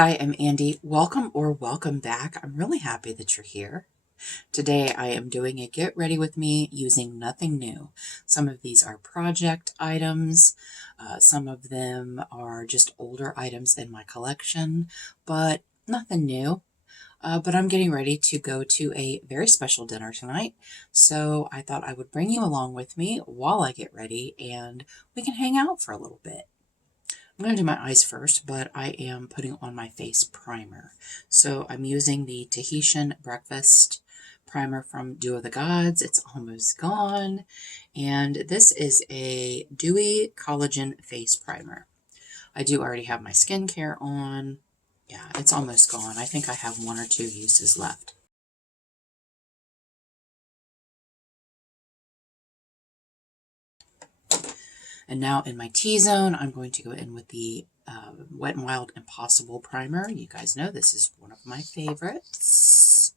Hi, I'm Andi. Welcome or welcome back. I'm really happy that you're here. Today I am doing a get ready with me using nothing new. Some of these are project items. Some of them are just older items in my collection, but nothing new. But I'm getting ready to go to a very special dinner tonight, so I thought I would bring you along with me while I get ready and we can hang out for a little bit. I'm going to do my eyes first, but I am putting on my face primer. So I'm using the Tahitian Breakfast primer from Dew of the Gods. It's almost gone. And this is a dewy collagen face primer. I do already have my skincare on. Yeah, it's almost gone. I think I have 1 or 2 uses left. And now in my T-zone, I'm going to go in with the Wet n Wild Impossible Primer. You guys know this is one of my favorites.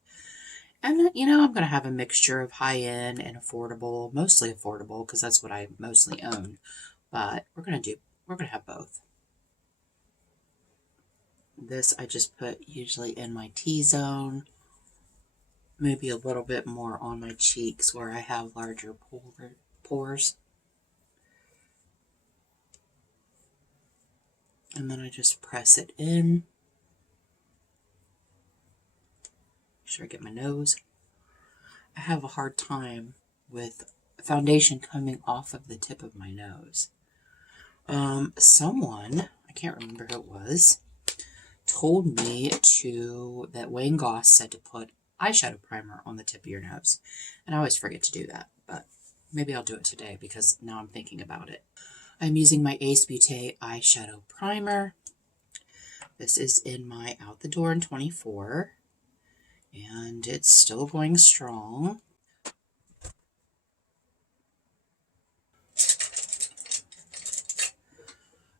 And, you know, I'm going to have a mixture of high-end and affordable, mostly affordable, because that's what I mostly own. But we're going to have both. This I just put usually in my T-zone. Maybe a little bit more on my cheeks where I have larger pores. And then I just press it in. Make sure I get my nose. I have a hard time with foundation coming off of the tip of my nose. Someone, I can't remember who it was, told me that Wayne Goss said to put eyeshadow primer on the tip of your nose. And I always forget to do that, but maybe I'll do it today because now I'm thinking about it. I'm using my Ace Beauté eyeshadow primer. This is in my Out the Door in 24, and it's still going strong.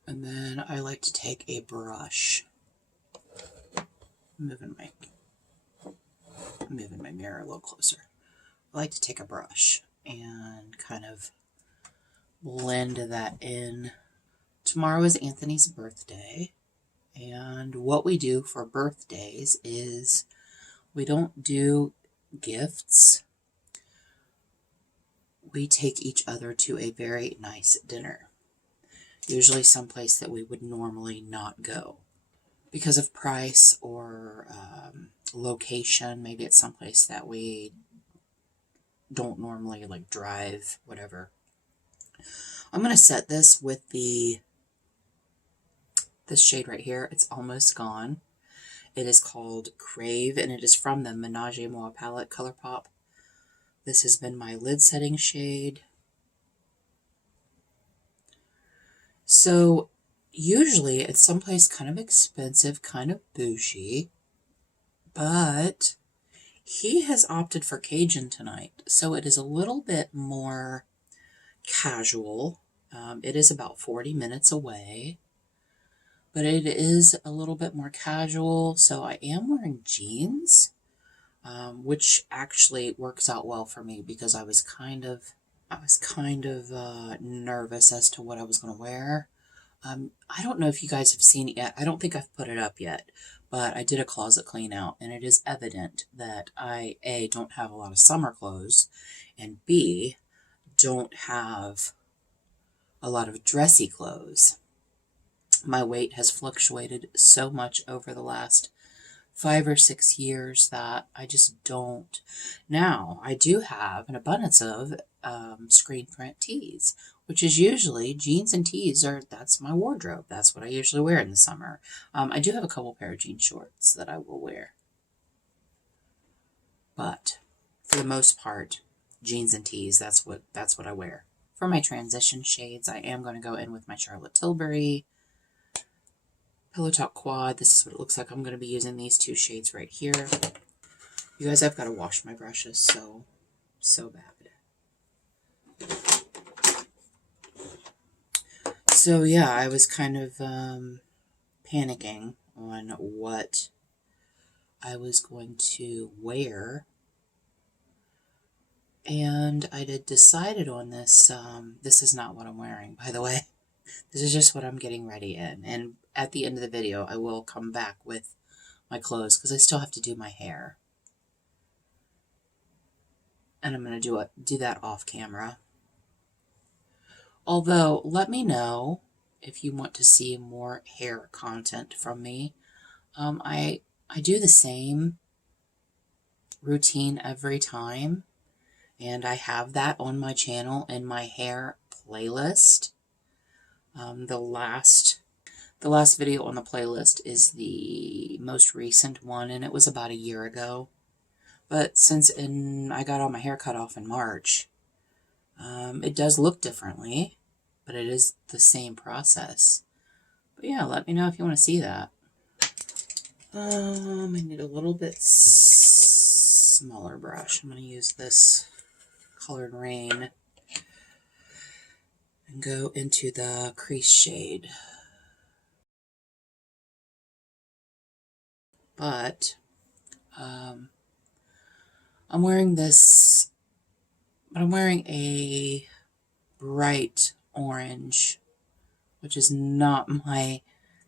And then I like to take a brush. I'm moving my mirror a little closer. I like to take a brush and kind of blend that in. Tomorrow is Anthony's birthday, and what we do for birthdays is we don't do gifts. We take each other to a very nice dinner, usually someplace that we would normally not go because of price or location. Maybe it's someplace that we don't normally like drive, whatever. I'm going to set this with this shade right here. It's almost gone. It is called Crave, and it is from the Makiage palette, Colourpop. This has been my lid setting shade. So usually it's someplace kind of expensive, kind of bougie, but he has opted for Cajun tonight, so it is a little bit more casual. It is about 40 minutes away, but it is a little bit more casual. So I am wearing jeans, which actually works out well for me because I was kind of nervous as to what I was going to wear. I don't know if you guys have seen it yet. I don't think I've put it up yet, but I did a closet clean out, and it is evident that I, A, don't have a lot of summer clothes, and B, don't have a lot of dressy clothes. My weight has fluctuated so much over the last 5 or 6 years that I just don't. Now, I do have an abundance of screen print tees, which is usually jeans and tees that's my wardrobe. That's what I usually wear in the summer. I do have a couple pair of jean shorts that I will wear. But for the most part, jeans and tees, that's what I wear. For my transition shades, I am going to go in with my Charlotte Tilbury Pillow Talk Quad. This is what it looks like. I'm going to be using these 2 shades right here. You guys, I've got to wash my brushes so bad. So yeah, I was kind of panicking on what I was going to wear. And I decided on this. This is not what I'm wearing, by the way. This is just what I'm getting ready in. And at the end of the video, I will come back with my clothes because I still have to do my hair. And I'm going to do that off camera. Although, let me know if you want to see more hair content from me. I do the same routine every time, and I have that on my channel in my hair playlist. The last video on the playlist is the most recent one, and it was about a year ago. But since I got all my hair cut off in March, it does look differently, but it is the same process. But yeah, let me know if you want to see that. I need a little bit smaller brush. I'm going to use this Colored Rain and go into the crease shade. But I'm wearing this, but I'm wearing a bright orange, which is not my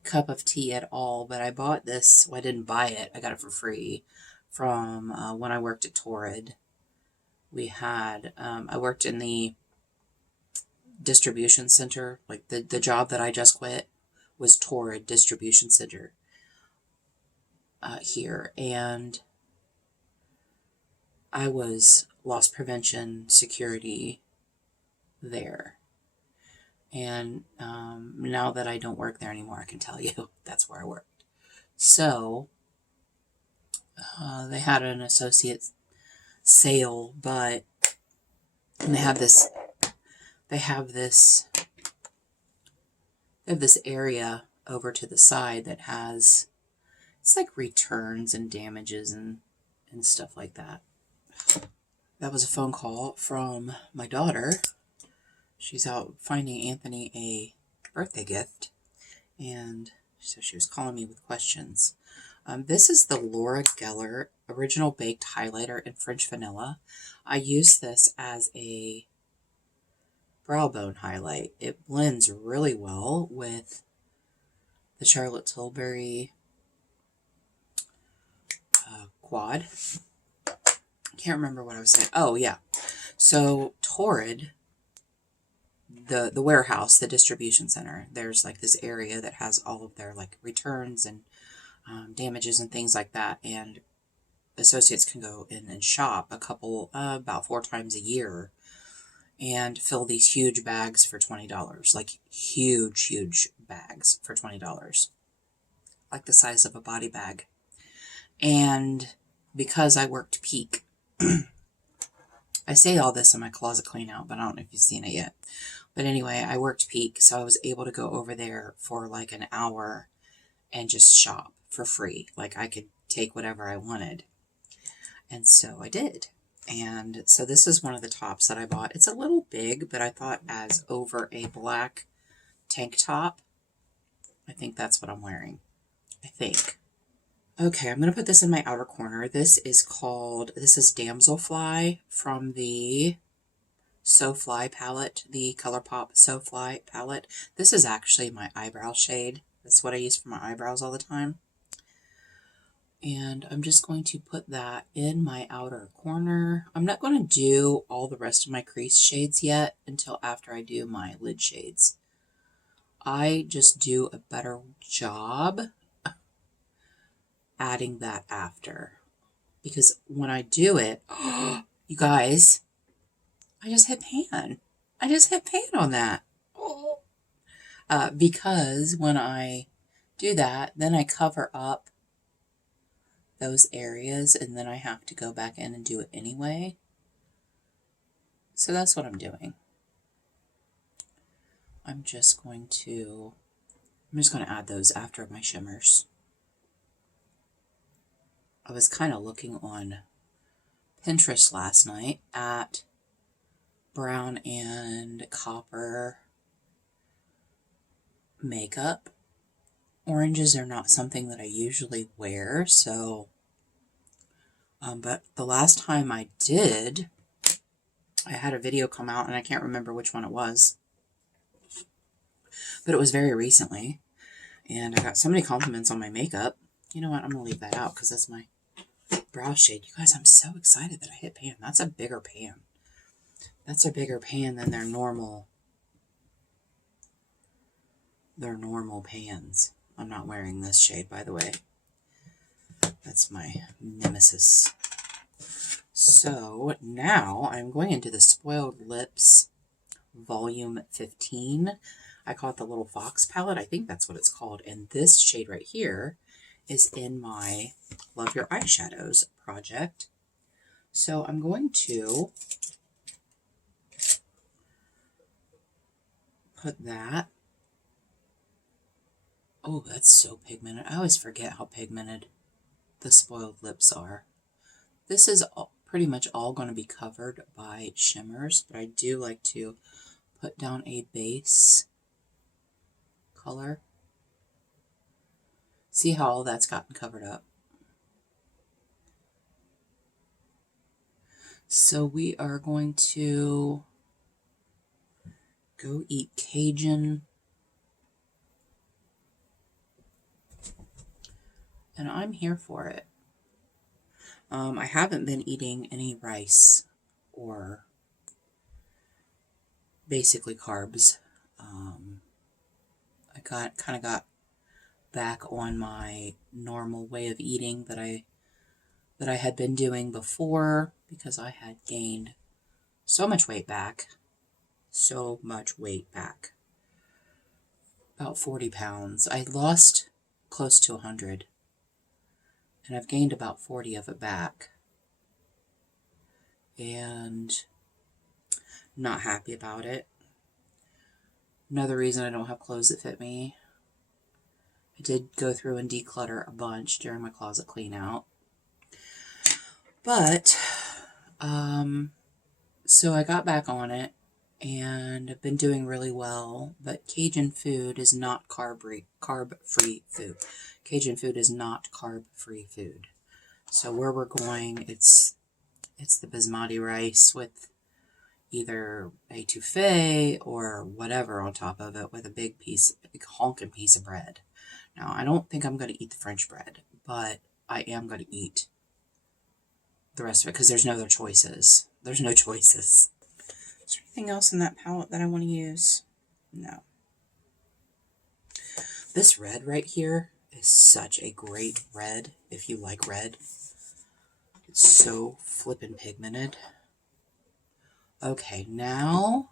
cup of tea at all, but I bought this, well, I didn't buy it, I got it for free from when I worked at Torrid. We had, I worked in the distribution center, like the job that I just quit was Torrid Distribution Center here, and I was loss prevention security there. And now that I don't work there anymore, I can tell you that's where I worked. So they had an associate sale, but they have this area over to the side that has, it's like returns and damages and stuff like that. That was a phone call from my daughter. She's out finding Anthony a birthday gift, and so she was calling me with questions. This is the Laura Geller Original Baked Highlighter in French Vanilla. I use this as a brow bone highlight. It blends really well with the Charlotte Tilbury quad. I can't remember what I was saying. Oh, yeah. So Torrid, the warehouse, the distribution center, there's like this area that has all of their like returns and damages and things like that, and associates can go in and shop about 4 times a year and fill these huge bags for $20, like huge bags for $20, like the size of a body bag. And because I worked peak, I say all this in my closet clean out, but I don't know if you've seen it yet. But anyway, I worked peak, so I was able to go over there for like an hour and just shop for free. Like I could take whatever I wanted. And so I did. And so this is one of the tops that I bought. It's a little big, but I thought as over a black tank top, I think that's what I'm wearing. I think. Okay, I'm going to put this in my outer corner. This is Damselfly from the So Fly palette, the Colourpop So Fly palette. This is actually my eyebrow shade. That's what I use for my eyebrows all the time. And I'm just going to put that in my outer corner. I'm not going to do all the rest of my crease shades yet until after I do my lid shades. I just do a better job adding that after. Because when I do it, you guys, I just hit pan. I just hit pan on that. Because when I do that, then I cover up those areas, and then I have to go back in and do it anyway. So that's what I'm doing. I'm just going to add those after my shimmers. I was kind of looking on Pinterest last night at brown and copper makeup. Oranges are not something that I usually wear, so but the last time I did, I had a video come out, and I can't remember which one it was, but it was very recently, And I got so many compliments on my makeup. You know what? I'm going to leave that out because that's my brow shade. You guys, I'm so excited that I hit pan. That's a bigger pan. That's a bigger pan than their normal pans. I'm not wearing this shade, by the way. That's my nemesis. So now I'm going into the Spoiled Lips Volume 15. I call it the Little Fox palette. I think that's what it's called. And this shade right here is in my Love Your Eyeshadows project. So I'm going to put that. Oh, that's so pigmented. I always forget how pigmented the Spoiled Lips are. This is pretty much all going to be covered by shimmers, but I do like to put down a base color. See how all that's gotten covered up? So we are going to go eat Cajun. And I'm here for it. I haven't been eating any rice or basically carbs. I kind of got back on my normal way of eating that I had been doing before because I had gained so much weight back. About 40 pounds. I lost close to 100. And I've gained about 40 of it back. And not happy about it. Another reason I don't have clothes that fit me. I did go through and declutter a bunch during my closet clean out. But, so I got back on it and I've been doing really well. But Cajun food is not carb-free food. Cajun food is not carb-free food. So where we're going, it's the basmati rice with either etouffee or whatever on top of it with a big honking piece of bread. Now, I don't think I'm going to eat the French bread, but I am going to eat the rest of it because there's no other choices. There's no choices. Is there anything else in that palette that I want to use? No. This red right here is such a great red if you like red. It's so flippin' pigmented. Okay, now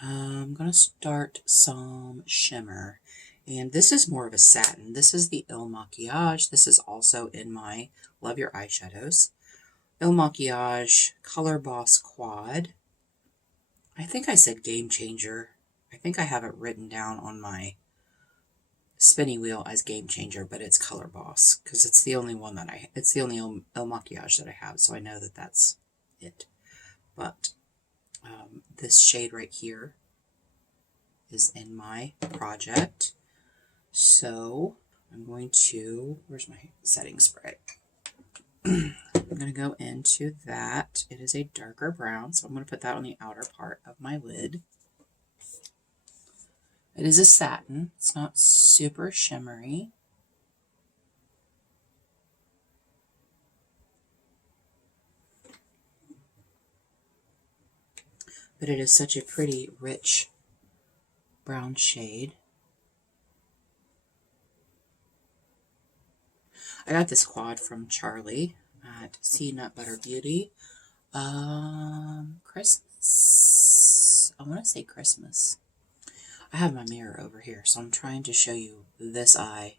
I'm going to start some shimmer. And this is more of a satin. This is the Il Makiage. This is also in my Love Your Eyeshadows. Il Makiage Color Boss Quad. I think I said Game Changer. I think I have it written down on my spinny wheel as Game Changer, but it's Color Boss because it's the only one that it's the only Il Makiage that I have, so I know that that's it. But this shade right here is in my project. So I'm going to, where's my setting spray? I'm going to go into that. It is a darker brown, so I'm going to put that on the outer part of my lid. It is a satin. It's not super shimmery. But it is such a pretty, rich brown shade. I got this quad from Charlie at Sea Nut Butter Beauty. Christmas. I want to say Christmas. I have my mirror over here, so I'm trying to show you this eye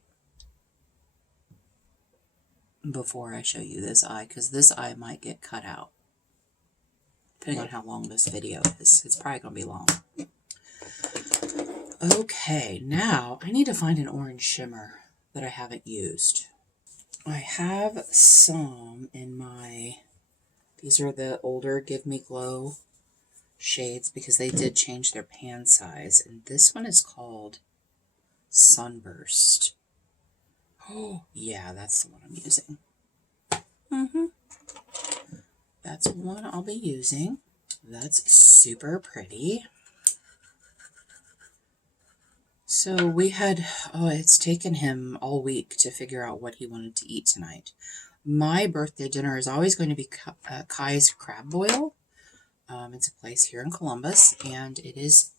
before I show you this eye, because this eye might get cut out. Depending on how long this video is. It's probably going to be long. Okay, now I need to find an orange shimmer that I haven't used. I have some in my, these are the older Give Me Glow shades because they did change their pan size. And this one is called Sunburst. Oh, yeah, that's the one I'm using. That's the one I'll be using. That's super pretty. So we had, oh, it's taken him all week to figure out what he wanted to eat tonight. My birthday dinner is always going to be Kai's Crab Boil. It's a place here in Columbus, and it is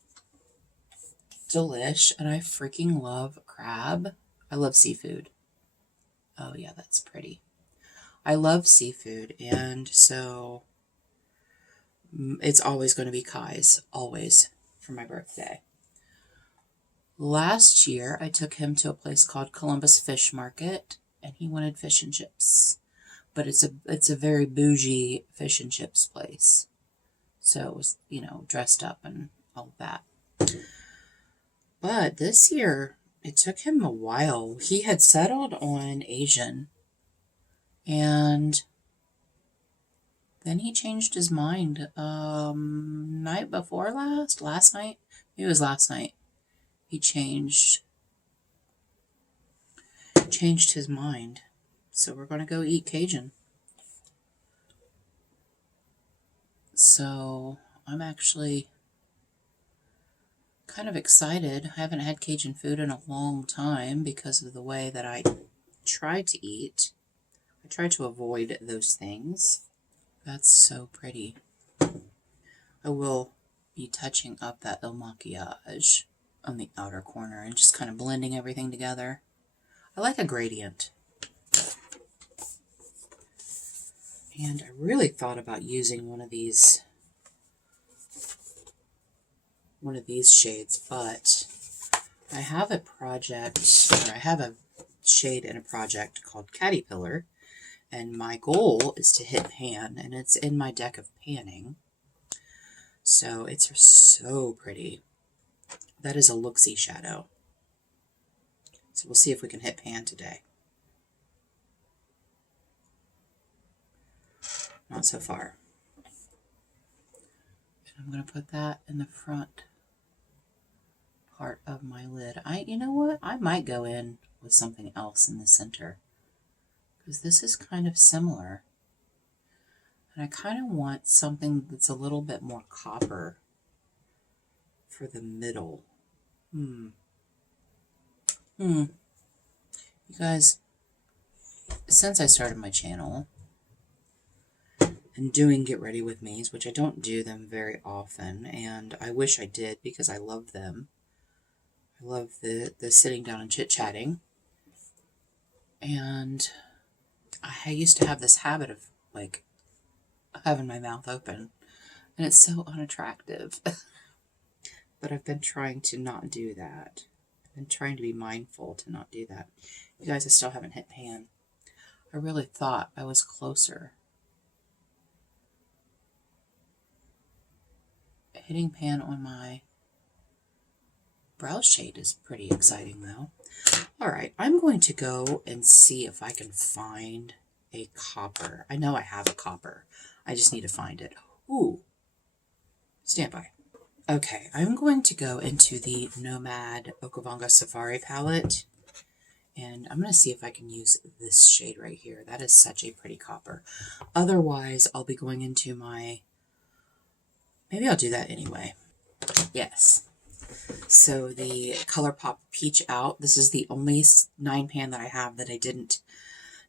delish, and I freaking love crab. I love seafood. Oh yeah, that's pretty. I love seafood, and so it's always going to be Kai's, always, for my birthday. Last year, I took him to a place called Columbus Fish Market, and he wanted fish and chips. But it's a very bougie fish and chips place. So it was, dressed up and all that. But this year, it took him a while. He had settled on Asian, and then he changed his mind. Night before last night, it was last night. He changed his mind. So we're going to go eat Cajun. So I'm actually kind of excited. I haven't had Cajun food in a long time because of the way that I try to eat. I try to avoid those things. That's so pretty. I will be touching up that Makiage on the outer corner and just kind of blending everything together. I like a gradient. And I really thought about using one of these shades, but I have a shade in a project called Catty-Pillar, and my goal is to hit pan, and it's in my deck of panning. So it's so pretty. That is a Looxie shadow. So we'll see if we can hit pan today. Not so far. And I'm going to put that in the front part of my lid. You know what? I might go in with something else in the center, because this is kind of similar. And I kind of want something that's a little bit more copper for the middle. You guys, since I started my channel and doing Get Ready With Me's, which I don't do them very often, and I wish I did because I love them. I love the sitting down and chit-chatting. And I used to have this habit of, like, having my mouth open, and it's so unattractive. But I've been trying to not do that. I've been trying to be mindful to not do that. You guys, I still haven't hit pan. I really thought I was closer. Hitting pan on my brow shade is pretty exciting, though. All right, I'm going to go and see if I can find a copper. I know I have a copper. I just need to find it. Ooh, stand by. Okay, I'm going to go into the Nomad Okavango Safari palette, and I'm going to see if I can use this shade right here. That is such a pretty copper. Otherwise, I'll be going into maybe I'll do that anyway. Yes. So the Colourpop Peach Out. This is the only 9-pan that I have that I didn't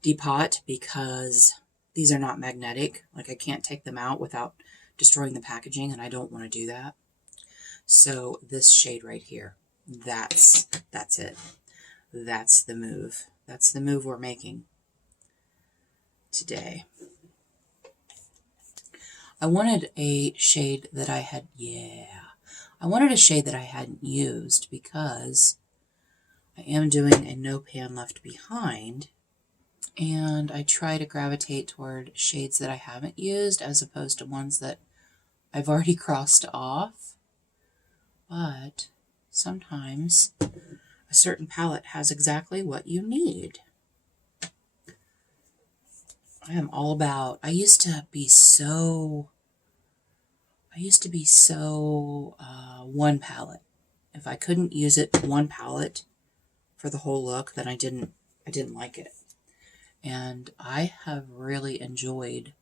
depot because these are not magnetic. Like, I can't take them out without destroying the packaging, and I don't want to do that. So this shade right here, that's it. That's the move. That's the move we're making today. I wanted a shade that I hadn't used because I am doing a No Pan Left Behind, and I try to gravitate toward shades that I haven't used as opposed to ones that I've already crossed off. But sometimes a certain palette has exactly what you need. I am all about, I used to be so one palette. If I couldn't use it one palette for the whole look, then I didn't like it. And I have really enjoyed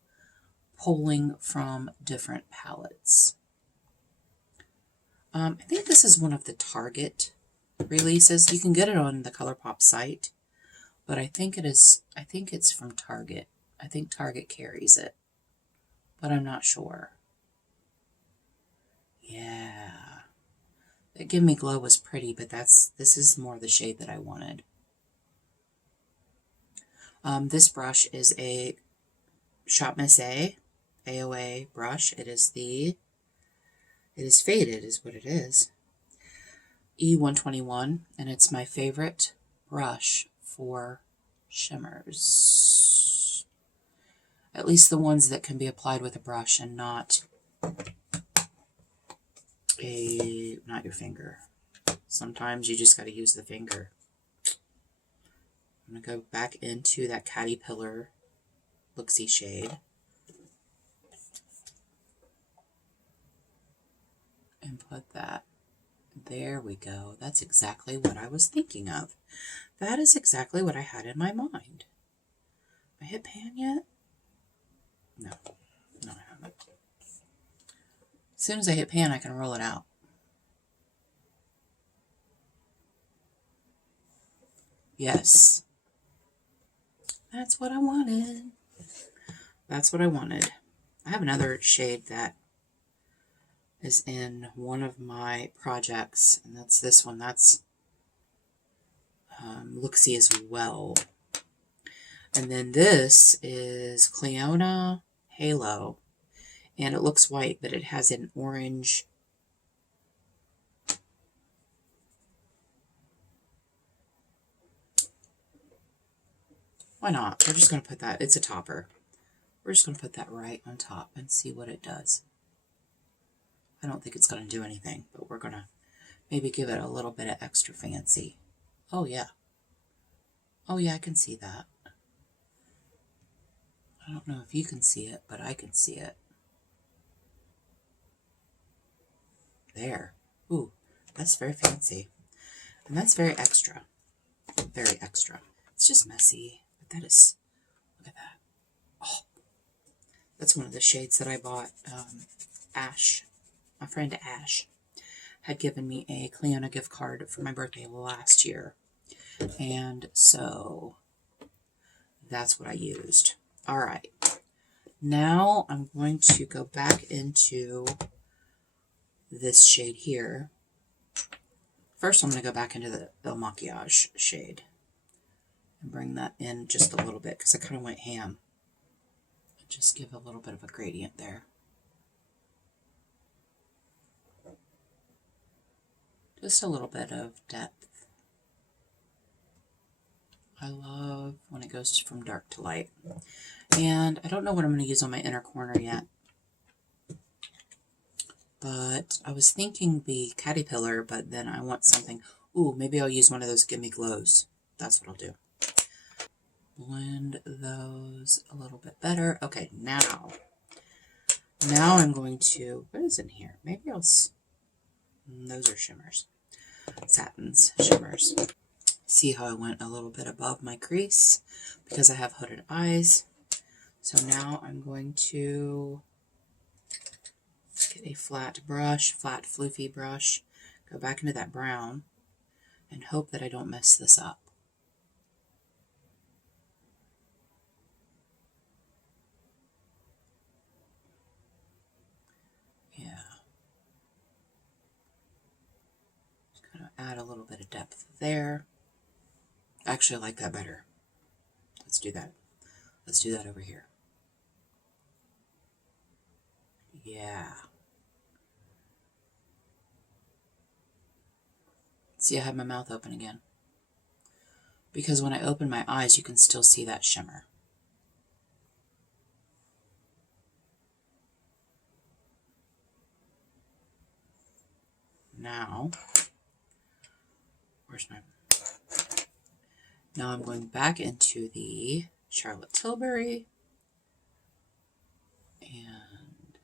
pulling from different palettes. I think this is one of the Target releases. You can get it on the Colourpop site, but I think it's from Target. I think Target carries it, but I'm not sure. Yeah. The Give Me Glow was pretty, but this is more the shade that I wanted. This brush is a Shop Miss A AOA brush. It is faded is what it is. E121, and it's my favorite brush for shimmers. At least the ones that can be applied with a brush and not your finger. Sometimes you just got to use the finger. I'm going to go back into that Catty-Pillar Looxie shade. And put that. There we go. That's exactly what I was thinking of. That is exactly what I had in my mind. I hit pan yet? No. No, I haven't. As soon as I hit pan, I can roll it out. Yes. That's what I wanted. That's what I wanted. I have another shade that is in one of my projects, and that's this one. That's Looxie as well. And then this is Cleona Halo, and it looks white, but it has an orange. Why not? We're just going to put that. It's a topper. We're just going to put that right on top and see what it does. I don't think it's going to do anything, but we're going to maybe give it a little bit of extra fancy. Oh, yeah. Oh, yeah, I can see that. I don't know if you can see it, but I can see it. There. Ooh, that's very fancy. And that's very extra. Very extra. It's just messy, but that is, look at that. Oh, that's one of the shades that I bought. Ash. My friend Ash had given me a Cleona gift card for my birthday last year. And so that's what I used. All right. Now I'm going to go back into this shade here. First, I'm going to go back into the Makiage shade and bring that in just a little bit because I kind of went ham. Just give a little bit of a gradient there. Just a little bit of depth. I love when it goes from dark to light. And I don't know what I'm going to use on my inner corner yet. But I was thinking the Catty-Pillar, but then I want something. Ooh, maybe I'll use one of those Give Me Glows. That's what I'll do. Blend those a little bit better. Okay, now I'm going to, what is in here? Maybe I'll, those are shimmers. Satins, shimmers. See how I went a little bit above my crease because I have hooded eyes. So now I'm going to get a flat brush, flat floofy brush, go back into that brown, and hope that I don't mess this up. Yeah. Just kind of add a little bit of depth there. Actually, I like that better. Let's do that. Let's do that over here. Yeah. See, I have my mouth open again. Because when I open my eyes, you can still see that shimmer. Now, where's my... Now I'm going back into the Charlotte Tilbury. And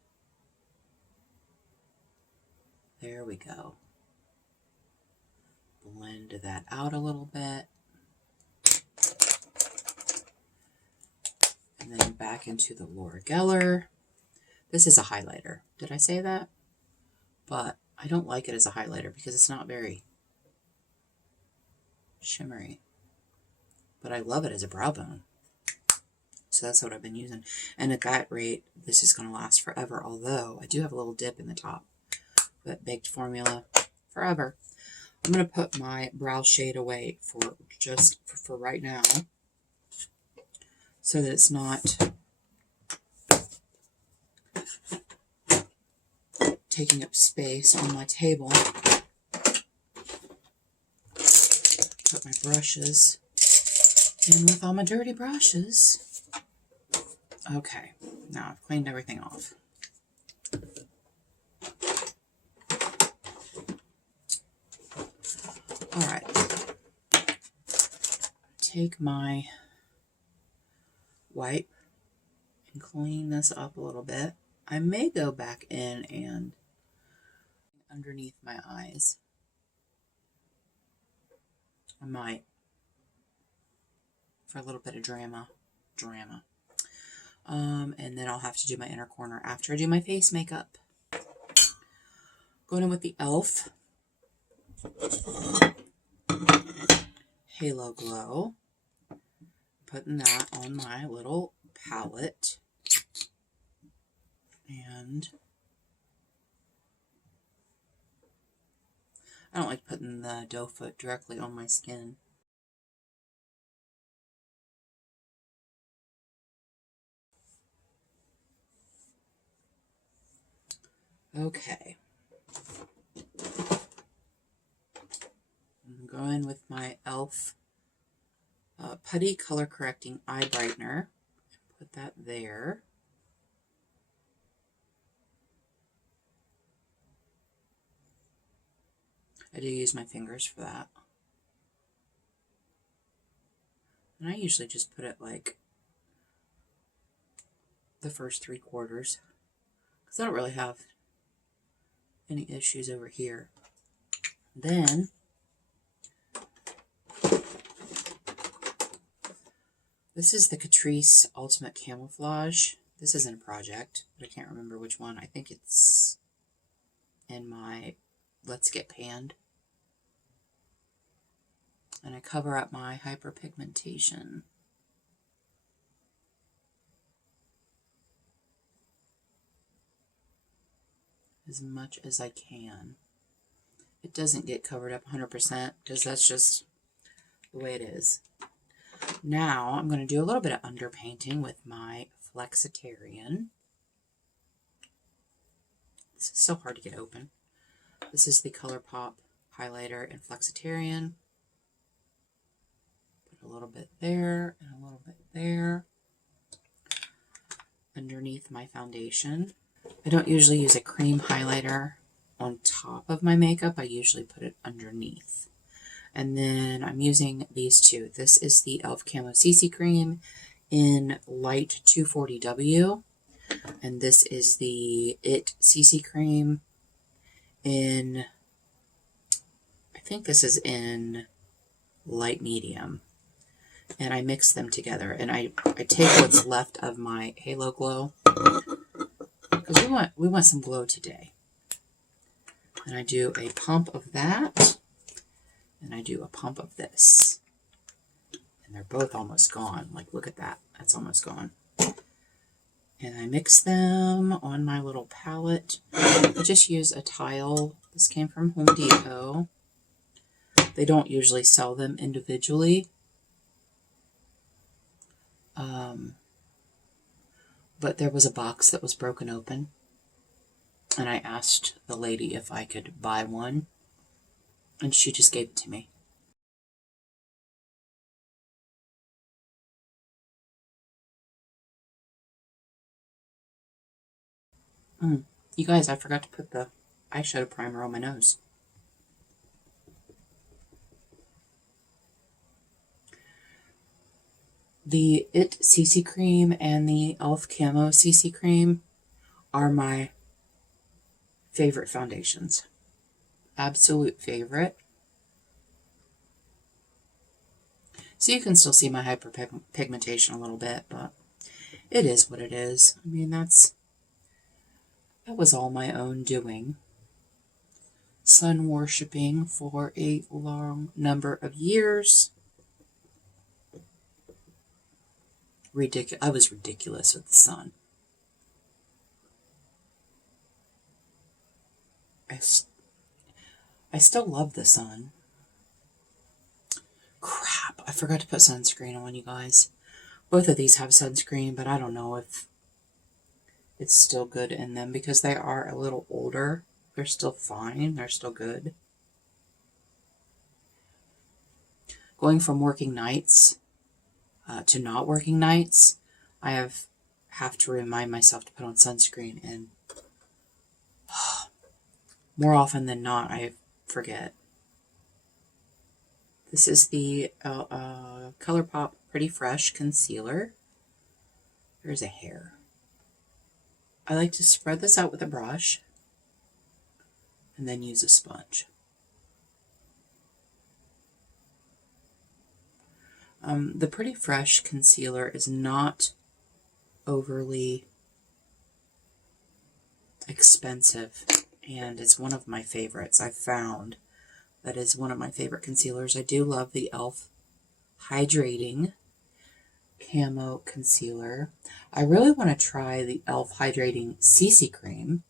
there we go. Blend that out a little bit. And then back into the Laura Geller. This is a highlighter. Did I say that? But I don't like it as a highlighter because it's not very shimmery. But I love it as a brow bone. So that's what I've been using. And at that rate, this is going to last forever. Although, I do have a little dip in the top. But Baked Formula, forever. I'm going to put my brow shade away for just for right now. So that it's not taking up space on my table. Put my brushes in with all my dirty brushes. Okay, now I've cleaned everything off. Alright, take my wipe and clean this up a little bit. I may go back in and underneath my eyes. I might, for a little bit of drama. And then I'll have to do my inner corner after I do my face makeup. Going in with the e.l.f. Halo Glow. Putting that on my little palette. And I don't like putting the doe foot directly on my skin. Okay. I'm going with my e.l.f. Putty Color Correcting Eye Brightener. Put that there. I do use my fingers for that. And I usually just put it like the first 3/4 because I don't really have any issues over here. Then this is the Catrice Ultimate Camouflage. This isn't a project, but I can't remember which one. I think it's in my Let's Get Panned. And I cover up my hyperpigmentation. As much as I can. It doesn't get covered up 100% because that's just the way it is. Now I'm going to do a little bit of underpainting with my Flexitarian. This is so hard to get open. This is the Colourpop highlighter in Flexitarian. Put a little bit there and a little bit there underneath my foundation. I don't usually use a cream highlighter on top of my makeup. I usually put it underneath. And then I'm using these two. This is the e.l.f. Camo CC Cream in Light 240W. And this is the IT CC Cream in, I think this is in Light Medium. And I mix them together. And I take what's left of my Halo Glow, because we want some glow today. And I do a pump of that, and I do a pump of this. And they're both almost gone. Like, look at that. That's almost gone. And I mix them on my little palette. I just use a tile. This came from Home Depot. They don't usually sell them individually. But there was a box that was broken open. And I asked the lady if I could buy one. And she just gave it to me. You guys, I forgot to put the eyeshadow primer on my nose. The IT CC Cream and the e.l.f. Camo CC Cream are my favorite foundations. Absolute favorite. So you can still see my hyperpigmentation a little bit, but it is what it is. I mean, that was all my own doing. sun worshipping for a long number of years. I was ridiculous with the sun. I still love the sun. Crap, I forgot to put sunscreen on, you guys. Both of these have sunscreen, but I don't know if it's still good in them because they are a little older. They're still fine. They're still good. Going from working nights to not working nights, I have to remind myself to put on sunscreen, and more often than not, I forget. This is the Colourpop Pretty Fresh Concealer. There's a hair. I like to spread this out with a brush and then use a sponge. The Pretty Fresh Concealer is not overly expensive, and it's one of my favorites. I've found that is one of my favorite concealers. I do love the e.l.f. Hydrating Camo Concealer. I really want to try the e.l.f. Hydrating CC Cream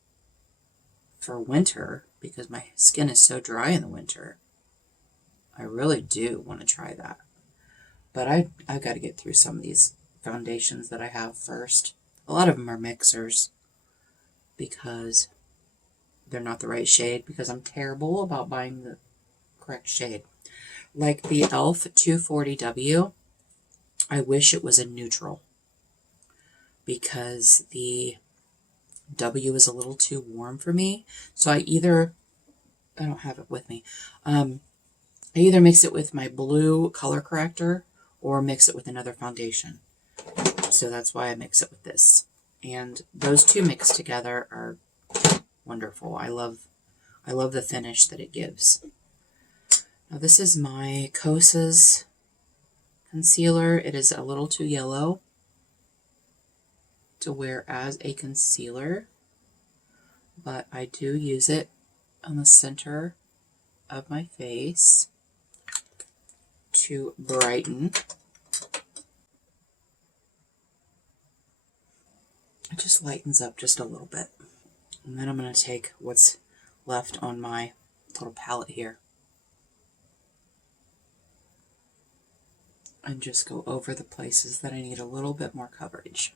for winter because my skin is so dry in the winter. I really do want to try that. But I've got to get through some of these foundations that I have first. A lot of them are mixers because they're not the right shade, because I'm terrible about buying the correct shade. Like the e.l.f. 240W, I wish it was a neutral because the W is a little too warm for me. So I don't have it with me. I either mix it with my blue color corrector or mix it with another foundation. So that's why I mix it with this. And those two mixed together are wonderful. I love the finish that it gives. Now this is my Kosas concealer. It is a little too yellow to wear as a concealer, but I do use it on the center of my face to brighten. It just lightens up just a little bit. And then I'm going to take what's left on my little palette here and just go over the places that I need a little bit more coverage.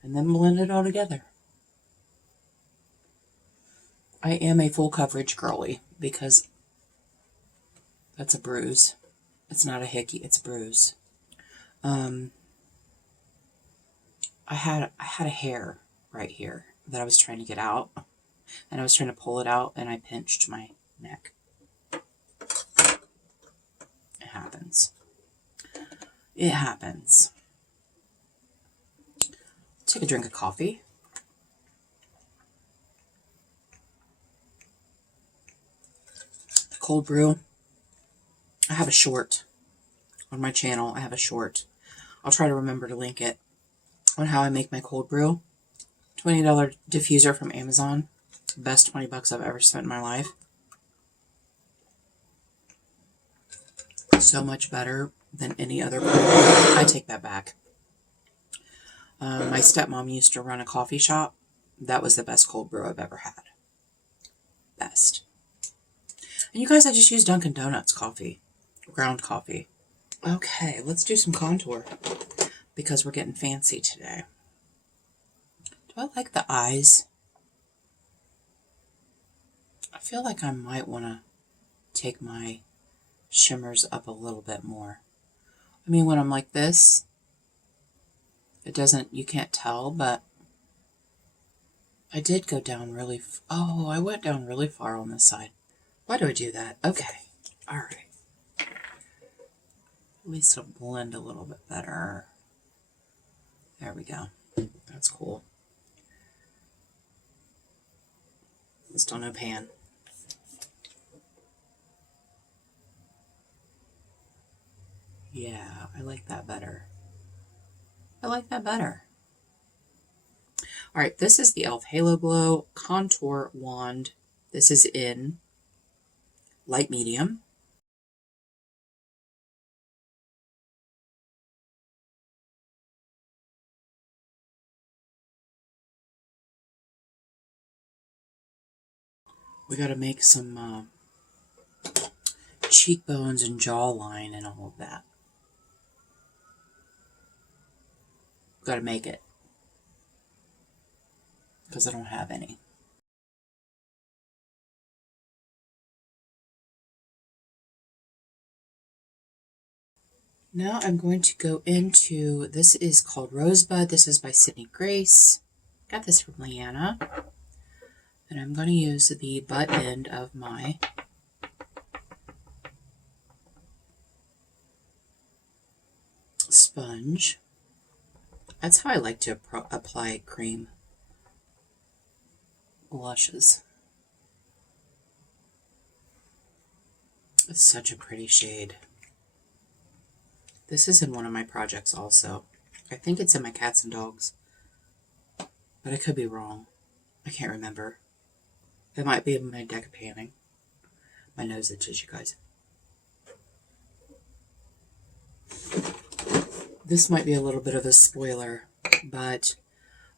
And then blend it all together. I am a full coverage girly because that's a bruise. It's not a hickey, it's a bruise. I had a hair right here that I was trying to get out, and I was trying to pull it out, and I pinched my neck. It happens. It happens. Take a drink of coffee. Cold brew. I have a short on my channel. I have a short. I'll try to remember to link it on how I make my cold brew. $20 diffuser from Amazon. Best 20 bucks I've ever spent in my life. So much better than any other cold brew. I take that back. My stepmom used to run a coffee shop. That was the best cold brew I've ever had. Best. And you guys, I just used Dunkin' Donuts coffee. Ground coffee. Okay, let's do some contour because we're getting fancy today. Do I like the eyes? I feel like I might want to take my shimmers up a little bit more. I mean, when I'm like this, you can't tell, but I did go down really, I went down really far on this side. Why do I do that? Okay, all right. At least it'll blend a little bit better. There we go. That's cool. Still no pan. Yeah, I like that better. I like that better. All right, this is the e.l.f. Halo Glow Contour Wand. This is in light medium. We got to make some cheekbones and jawline and all of that. Got to make it, because I don't have any. Now I'm going to go into, this is called Rosebud. This is by Sydney Grace. Got this from Leanna. And I'm going to use the butt end of my sponge. That's how I like to apply cream blushes. It's such a pretty shade. This is in one of my projects also. I think it's in my Cats and Dogs, but I could be wrong. I can't remember. It might be in my deck of panning. My nose itches, you guys. This might be a little bit of a spoiler, but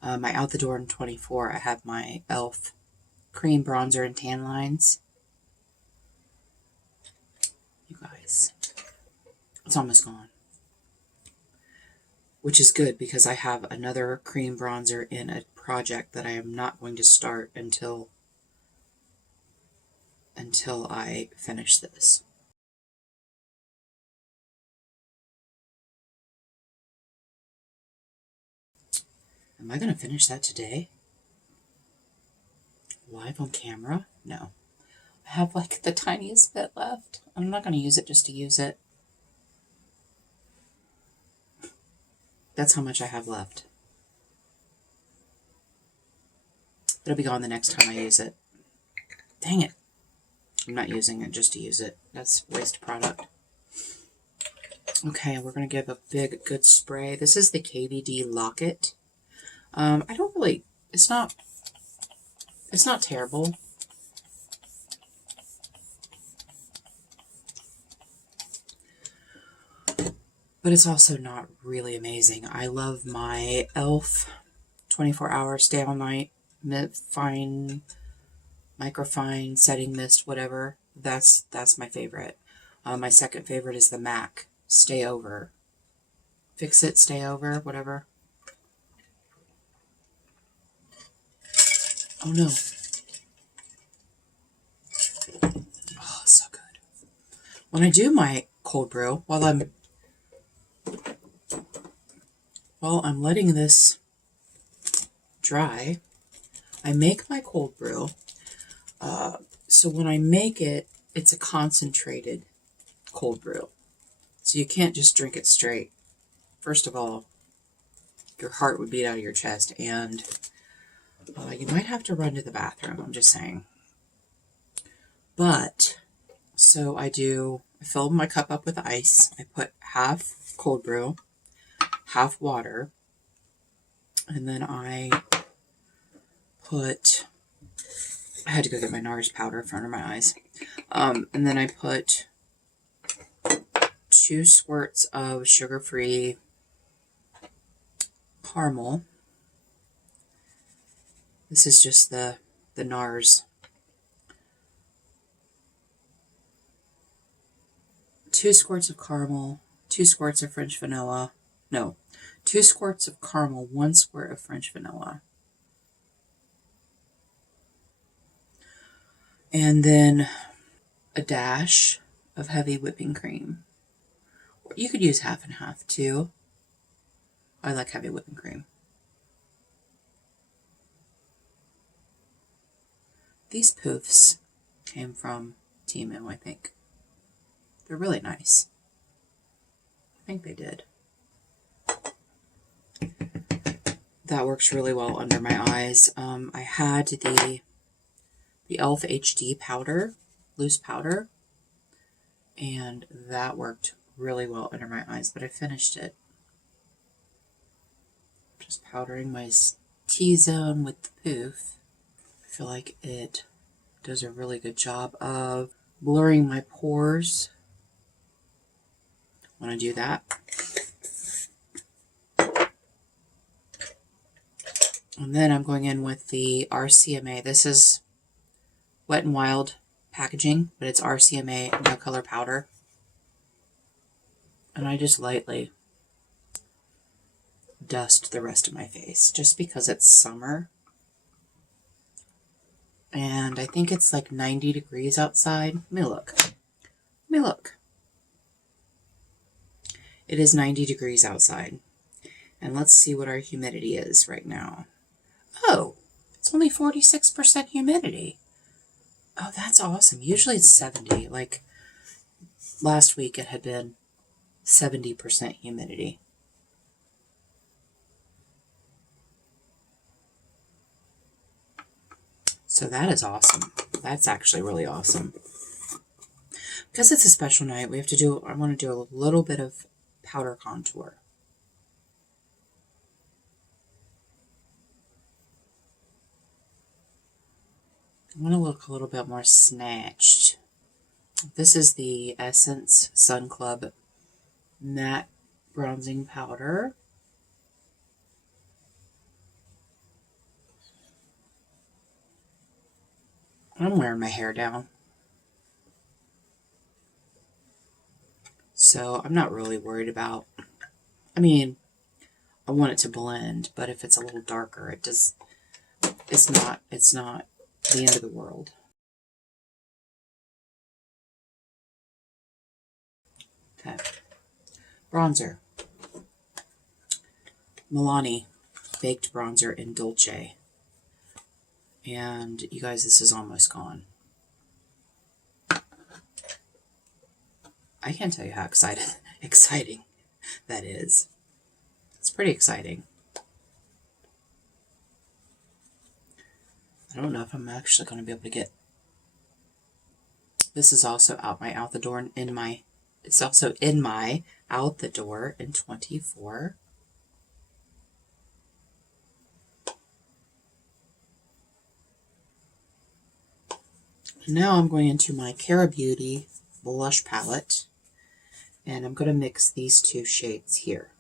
my Out the Door in 24, I have my e.l.f. cream bronzer and tan lines. You guys, it's almost gone. Which is good, because I have another cream bronzer in a project that I am not going to start until I finish this. Am I going to finish that today? Live on camera? No. I have like the tiniest bit left. I'm not going to use it just to use it. That's how much I have left. It'll be gone the next time I use it. Dang it. I'm not using it just to use it. That's waste product. Okay, we're going to give a big, good spray. This is the KVD Locket. I don't really, it's not terrible. But it's also not really amazing. I love my e.l.f. 24-hour Stay All Night Fine, Microfine, Setting Mist, whatever. That's my favorite. My second favorite is the MAC Stay Over. Fix It, Stay Over, whatever. Oh no. Oh, so good. When I do my cold brew, while I'm letting this dry, I make my cold brew. So when I make it, it's a concentrated cold brew. So you can't just drink it straight. First of all, your heart would beat out of your chest, and you might have to run to the bathroom, I'm just saying. But, so I fill my cup up with ice. I put half cold brew, half water, and then I had to go get my NARS powder in front of my eyes. And then I put 2 squirts of sugar-free caramel. This is just the NARS. 2 squirts of caramel, 2 squirts of French vanilla. No, 2 squirts of caramel, 1 squirt of French vanilla. And then a dash of heavy whipping cream. You could use half and half too. I like heavy whipping cream. These poofs came from Temu, I think. They're really nice. I think they did. That works really well under my eyes. I had the e.l.f. HD powder, loose powder, and that worked really well under my eyes, but I finished it. Just powdering my T-zone with the poof. I feel like it does a really good job of blurring my pores when I do that. And then I'm going in with the RCMA. This is Wet n Wild packaging, but it's RCMA No Color Powder. And I just lightly dust the rest of my face just because it's summer. And I think it's like 90 degrees outside. Let me look. Let me look. It is 90 degrees outside. And let's see what our humidity is right now. Oh, it's only 46% humidity. Oh, that's awesome. Usually it's 70. Like last week it had been 70% humidity. So that is awesome. That's actually really awesome. Because it's a special night, we have to do, I want to do a little bit of powder contour. I want to look a little bit more snatched. This is the Essence Sun Club Matte Bronzing Powder. I'm wearing my hair down, so I'm not really worried about, I mean, I want it to blend, but if it's a little darker, it's not the end of the world. Okay. Bronzer. Milani Baked Bronzer in Dolce. And you guys, this is almost gone. I can't tell you how exciting that is. It's pretty exciting. I don't know if I'm actually going to be able to get. This is also out the door in my. It's also in my out the door in 24. Now I'm going into my Cara Beauty blush palette, and I'm going to mix these two shades here.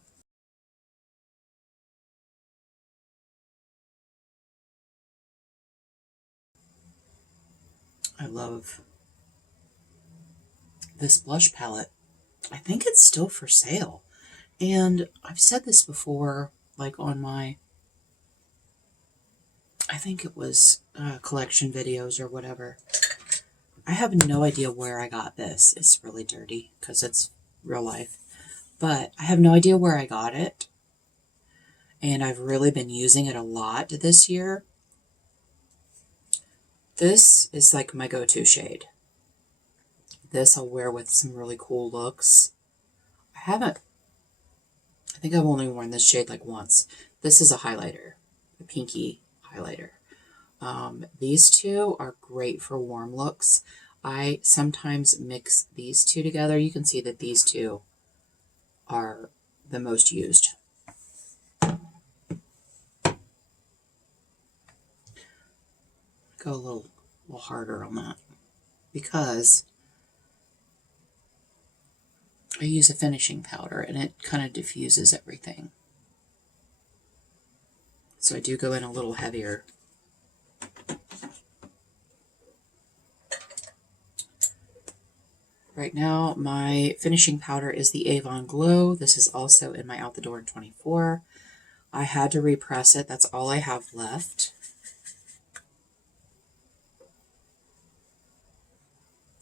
I love this blush palette. I think it's still for sale, and I've said this before, like on my, I think it was collection videos or whatever. I have no idea where I got this. It's really dirty because it's real life. But I have no idea where I got it. And I've really been using it a lot this year. This is like my go-to shade. This I'll wear with some really cool looks. I think I've only worn this shade like once. This is a highlighter, a pinky highlighter. These two are great for warm looks. I sometimes mix these two together. You can see that these two are the most used. Go a little harder on that because I use a finishing powder and it kind of diffuses everything. So I do go in a little heavier. Right now, my finishing powder is the Avon Glow. This is also in my Out the Door in 24. I had to repress it. That's all I have left.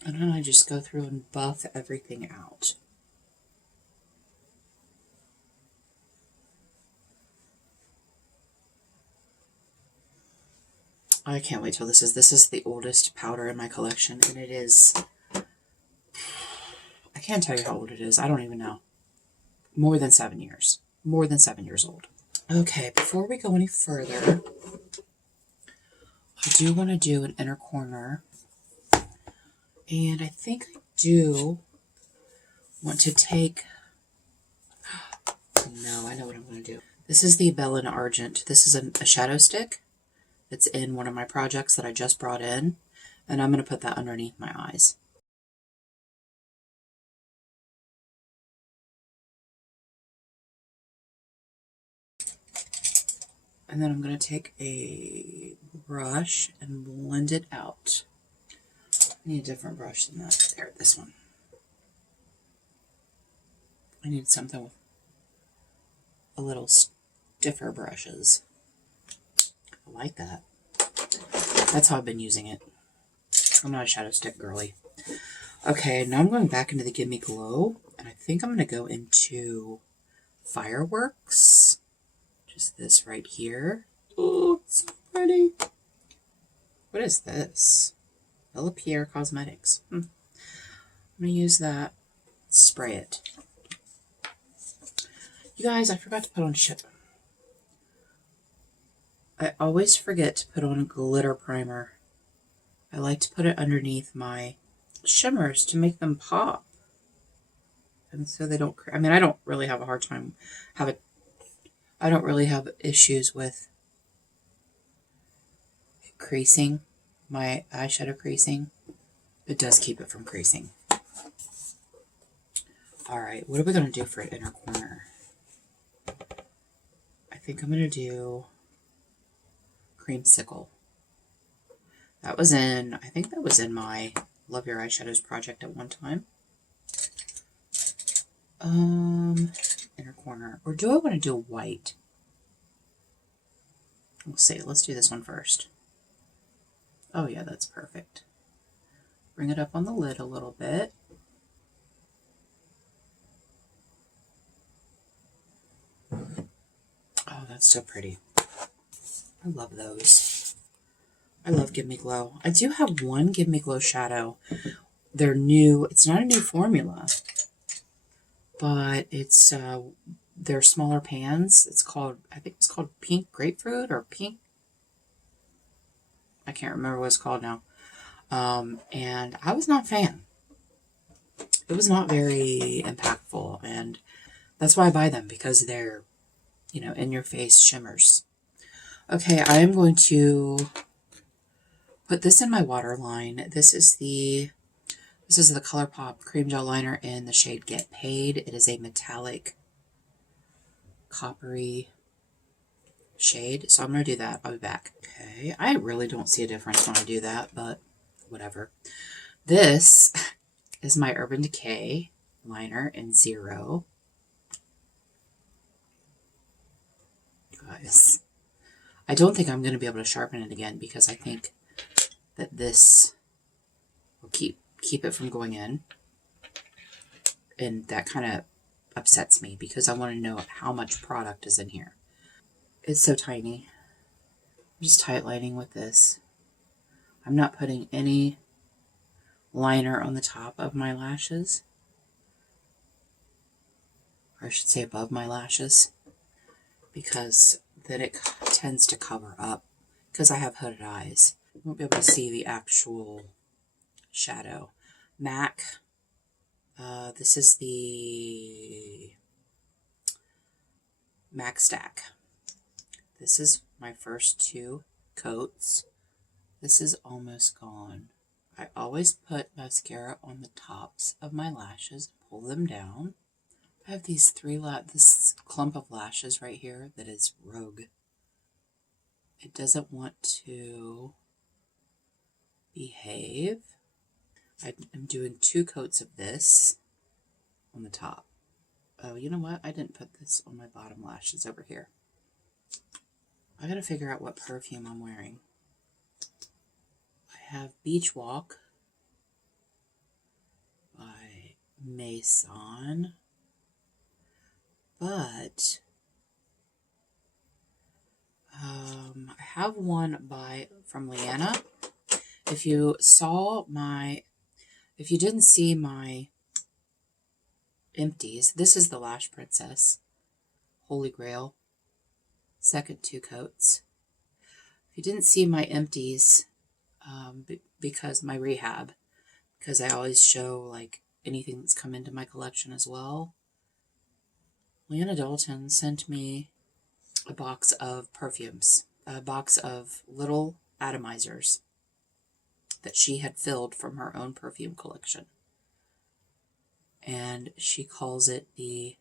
And then I just go through and buff everything out. I can't wait till this is the oldest powder in my collection, and it is, I can't tell you how old it is. I don't even know. More than 7 years. More than 7 years old. Okay, before we go any further, I do want to do an inner corner. And I think I do want to take, no, I know what I'm going to do. This is the Bell in Argent. This is a shadow stick. It's in one of my projects that I just brought in. And I'm going to put that underneath my eyes. And then I'm going to take a brush and blend it out. I need a different brush than that. There, this one. I need something with a little stiffer brushes. I like that. That's how I've been using it. I'm not a shadow stick girly. Okay, now I'm going back into the Give Me Glow, and I think I'm going to go into Fireworks. Just this right here. Oh, it's so pretty. What is this? Bella Pierre Cosmetics. I'm going to use that. Spray it. You guys, I forgot to put on shit. I always forget to put on a glitter primer. I like to put it underneath my shimmers to make them pop. And so they don't, I mean, I don't really have a hard time, I don't really have issues with creasing, my eyeshadow creasing. It does keep it from creasing. Alright, what are we going to do for an inner corner? I think I'm going to do Creamscicle. That was in, I think that was in my Love Your Eyeshadows project at one time. Inner corner. Or do I want to do white? We'll see. Let's do this one first. Oh yeah, that's perfect. Bring it up on the lid a little bit. Oh, that's so pretty. I love those. I love Give Me Glow. I do have one Give Me Glow shadow. They're new. It's not a new formula, but it's they're smaller pans. It's called, I think it's called Pink Grapefruit or Pink. I can't remember what it's called now. And I was not a fan. It was not very impactful, and that's why I buy them, because they're, you know, in your face shimmers. Okay, I am going to put this in my waterline. This is the Colourpop Cream Gel Liner in the shade Get Paid. It is a metallic coppery shade, so I'm going to do that. I'll be back. Okay, I really don't see a difference when I do that, but whatever. This is my Urban Decay liner in 0. Guys, I don't think I'm going to be able to sharpen it again, because I think that this will keep it from going in, and that kind of upsets me, because I want to know how much product is in here. It's so tiny. I'm just tightlining with this. I'm not putting any liner on the top of my lashes, or I should say above my lashes, because then it tends to cover up, because I have hooded eyes. You won't be able to see the actual shadow. MAC, this is the MAC Stack. This is my first 2 coats. This is almost gone. I always put mascara on the tops of my lashes, pull them down. I have these this clump of lashes right here that is rogue. It doesn't want to behave. I'm doing 2 coats of this on the top. Oh, you know what? I didn't put this on my bottom lashes over here. I gotta figure out what perfume I'm wearing. I have Beach Walk by Mason, but I have one from Leanna. If you didn't see my empties, this is the Lash Princess Holy Grail, second 2 coats. If you didn't see my empties, because my rehab, because I always show like anything that's come into my collection as well, Leanna Dalton sent me a box of perfumes, a box of little atomizers that she had filled from her own perfume collection. And she calls it the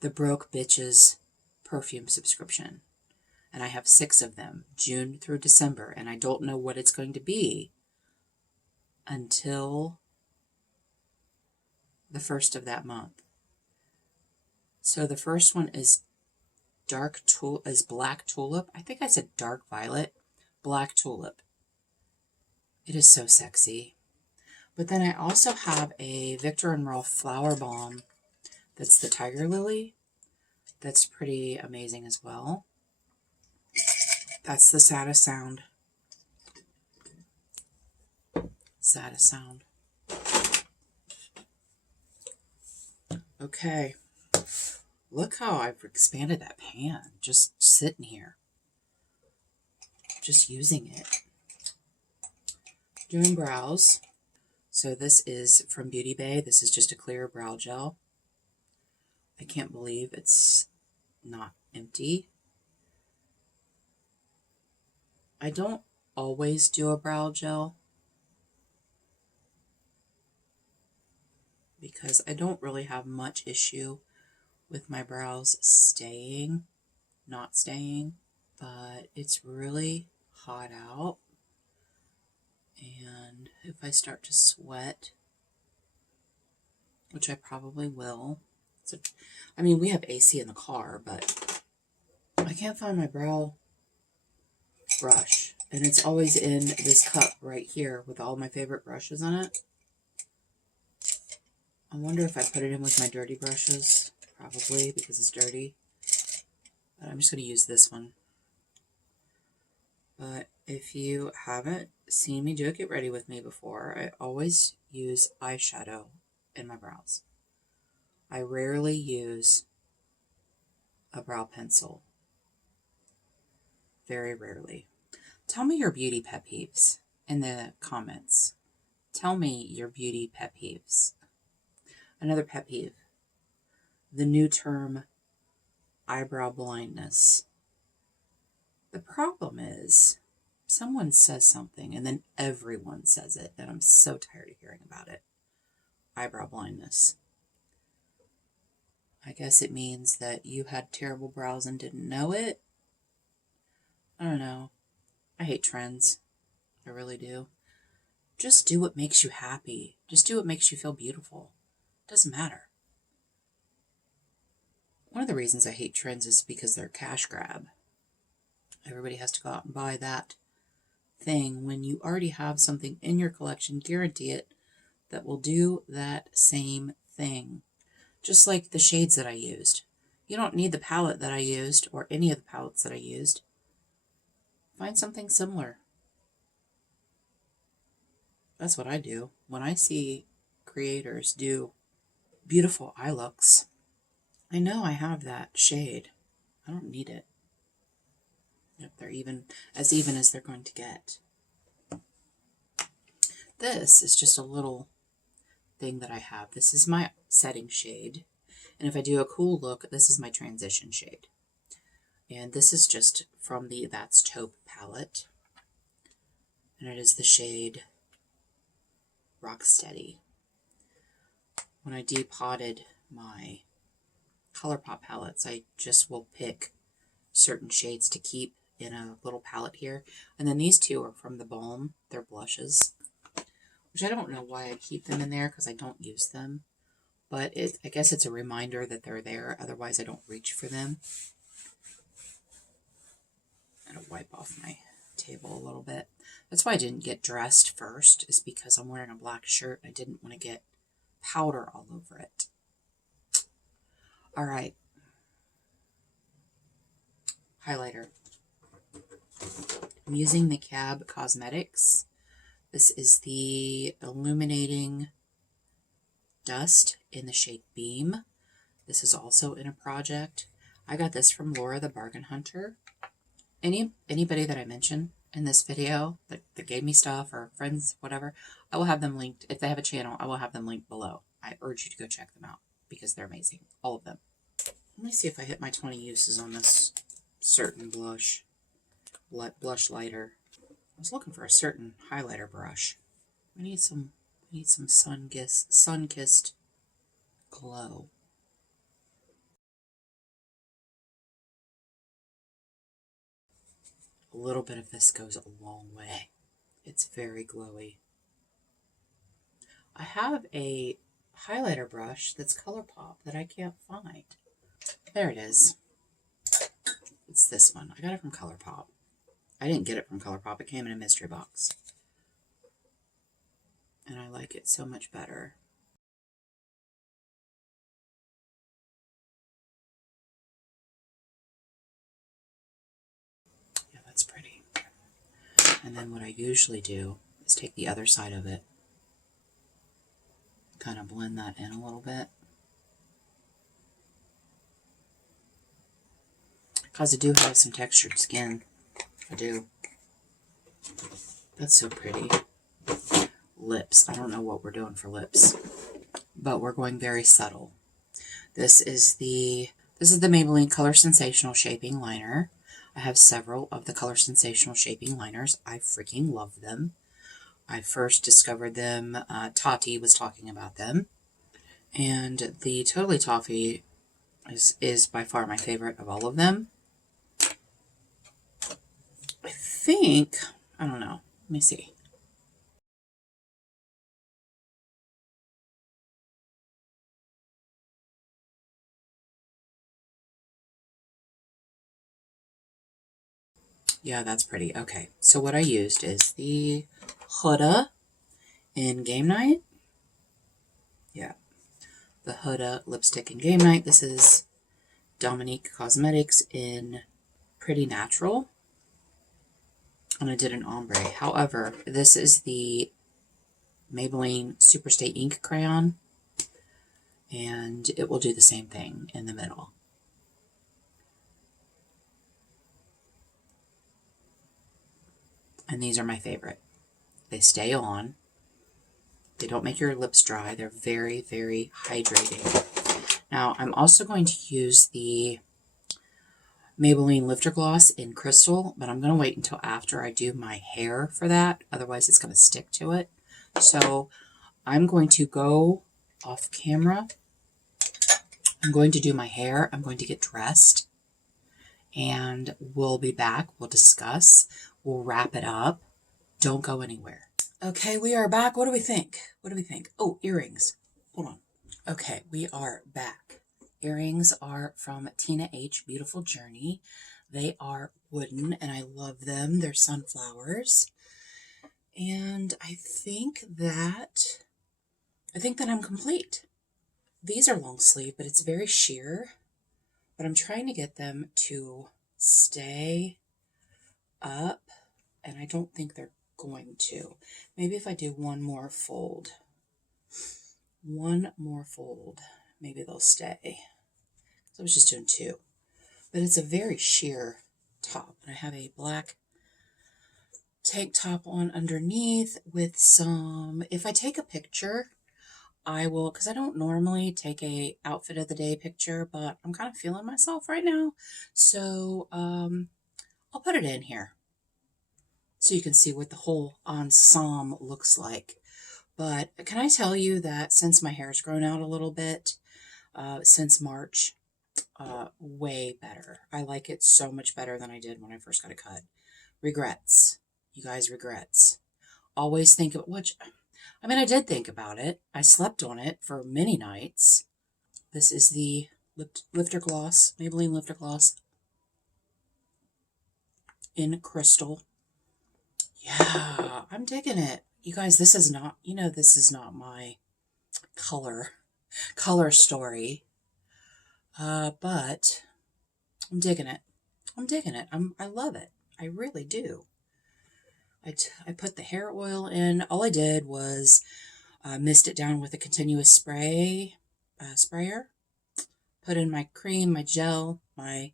Broke Bitches perfume subscription. And I have 6 of them, June through December, and I don't know what it's going to be until the first of that month. So the first one is Black Tulip. I think I said Dark Violet. Black Tulip. It is so sexy. But then I also have a Viktor & Rolf Flower Balm that's the Tiger Lily. That's pretty amazing as well. That's the saddest sound. Saddest sound. Okay. Look how I've expanded that pan. Just sitting here. Just using it. Doing brows. So this is from Beauty Bay. This is just a clear brow gel. I can't believe it's not empty. I don't always do a brow gel because I don't really have much issue with my brows not staying, but it's really hot out, and if I start to sweat, which I probably will, I mean, we have AC in the car, but I can't find my brow brush, and it's always in this cup right here with all my favorite brushes on it. I wonder if I put it in with my dirty brushes. Probably, because it's dirty. But I'm just going to use this one. But if you haven't seen me do a Get Ready with me before, I always use eyeshadow in my brows. I rarely use a brow pencil. Very rarely. Tell me your beauty pet peeves in the comments. Tell me your beauty pet peeves. Another pet peeve. The new term, eyebrow blindness. The problem is, someone says something and then everyone says it, and I'm so tired of hearing about it. Eyebrow blindness. I guess it means that you had terrible brows and didn't know it. I don't know. I hate trends. I really do. Just do what makes you happy. Just do what makes you feel beautiful. It doesn't matter. One of the reasons I hate trends is because they're a cash grab. Everybody has to go out and buy that thing when you already have something in your collection, guarantee it, that will do that same thing. Just like the shades that I used. You don't need the palette that I used or any of the palettes that I used. Find something similar. That's what I do. When I see creators do beautiful eye looks, I know I have that shade. I don't need it. If they're even as they're going to get. This is just a little thing that I have. This is my setting shade. And if I do a cool look, this is my transition shade. And this is just from the That's Taupe palette. And it is the shade Rocksteady. When I depotted my Colourpop palettes, I just will pick certain shades to keep in a little palette here. And then these two are from the Balm. They're blushes, which I don't know why I keep them in there because I don't use them. But I guess it's a reminder that they're there. Otherwise, I don't reach for them. I'm going to wipe off my table a little bit. That's why I didn't get dressed first, is because I'm wearing a black shirt. I didn't want to get powder all over it. All right. Highlighter. I'm using Makiage Cosmetics. This is the Illuminating Dust in the shade Beam. This is also in a project. I got this from Laura the Bargain Hunter. Anybody that I mention in this video that gave me stuff, or friends, whatever, I will have them linked. If they have a channel, I will have them linked below. I urge you to go check them out because they're amazing. All of them. Let me see if I hit my 20 uses on this certain blush lighter. was looking for a certain highlighter brush. We need some sun-kissed glow. A little bit of this goes a long way. It's very glowy. I have a highlighter brush that's Colourpop that I can't find. There it is. It's this one. I got it from Colourpop. I didn't get it from Colourpop. It came in a mystery box. And I like it so much better. Yeah, that's pretty. And then what I usually do is take the other side of it, kind of blend that in a little bit. Because I do have some textured skin. I do. That's so pretty. Lips. I don't know what we're doing for lips, but we're going very subtle. This is the Maybelline Colorsensational Shaping Liner. I have several of the Colorsensational Shaping Liners. I freaking love them. I first discovered them, Tati was talking about them. And the Totally Toffee is by far my favorite of all of them. I think, I don't know, let me see. Yeah, that's pretty. Okay, so what I used is the Huda in Game Night. Yeah, the Huda lipstick in Game Night. This is Dominique Cosmetics in Pretty Natural. And I did an ombre. However, this is the Maybelline Superstay Ink Crayon. And it will do the same thing in the middle. And these are my favorite. They stay on. They don't make your lips dry. They're very, very hydrating. Now, I'm also going to use the Maybelline Lifter Gloss in Crystal, but I'm going to wait until after I do my hair for that. Otherwise, it's going to stick to it. So, I'm going to go off camera. I'm going to do my hair. I'm going to get dressed. And we'll be back. We'll discuss. We'll wrap it up. Don't go anywhere. Okay, we are back. What do we think? What do we think? Oh, earrings. Hold on. Okay, we are back. Earrings are from Tina H. Beautiful Journey. They are wooden, and I love them. They're sunflowers. And I think that I'm complete. These are long sleeve, but it's very sheer. But I'm trying to get them to stay up, and I don't think they're going to. Maybe if I do one more fold, maybe they'll stay. So I was just doing two. But it's a very sheer top. And I have a black tank top on underneath with some, if I take a picture, I will, because I don't normally take a outfit of the day picture, but I'm kind of feeling myself right now. So I'll put it in here so you can see what the whole ensemble looks like. But can I tell you that since my hair's grown out a little bit, since March, way better. I like it so much better than I did when I first got it cut. Regrets. You guys, regrets. Always think of, which, I mean, I did think about it. I slept on it for many nights. This is the Lifter Gloss, Maybelline Lifter Gloss in Crystal. Yeah, I'm digging it. You guys, this is not, this is not my color story. But I'm digging it. I love it. I really do. I put the hair oil in. All I did was mist it down with a continuous sprayer. Put in my cream, my gel, my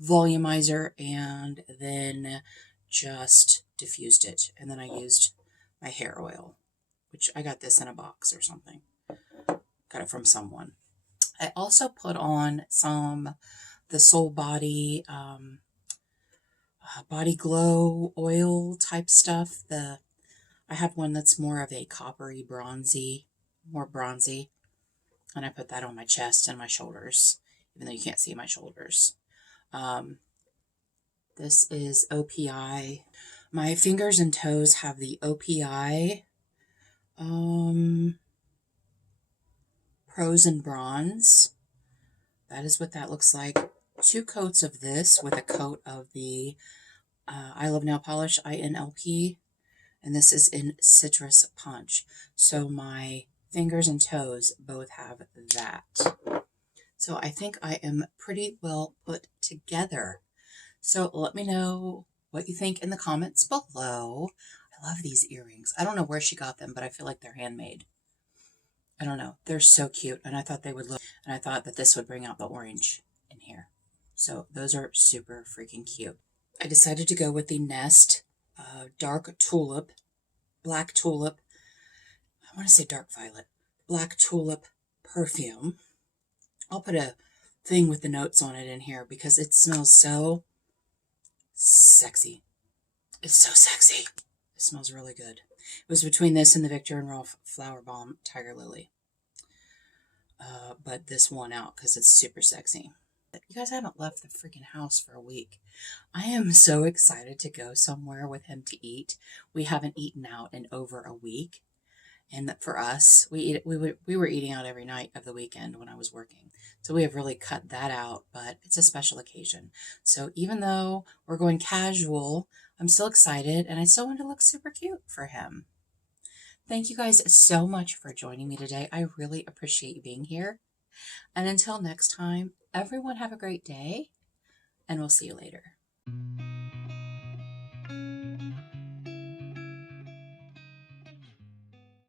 volumizer, and then just diffused it. And then I used my hair oil, which I got this in a box or something. Got it from someone. I also put on the Soul Body, body glow oil type stuff. I have one that's more of a coppery more bronzy, and I put that on my chest and my shoulders, even though you can't see my shoulders. This is OPI. My fingers and toes have the OPI Pros and Bronze. That is what that looks like. 2 coats of this with a coat of the I Love Nail Polish, INLP. And this is in Citrus Punch. So my fingers and toes both have that. So I think I am pretty well put together. So let me know what you think in the comments below. I love these earrings. I don't know where she got them, but I feel like they're handmade. I don't know. They're so cute, and I thought they would look, and I thought that this would bring out the orange in here. So those are super freaking cute. I decided to go with the Nest Dark Tulip, Black Tulip, I want to say Dark Violet, Black Tulip perfume. I'll put a thing with the notes on it in here because it smells so sexy. It's so sexy. It smells really good. It was between this and the Victor and Rolf Flower Balm Tiger Lily. But this won out because it's super sexy. You guys, I haven't left the freaking house for a week. I am so excited to go somewhere with him to eat. We haven't eaten out in over a week. And for us, we were eating out every night of the weekend when I was working. So we have really cut that out, but it's a special occasion. So even though we're going casual, I'm still excited and I still want to look super cute for him. Thank you guys so much for joining me today. I really appreciate you being here. And until next time, everyone have a great day and we'll see you later.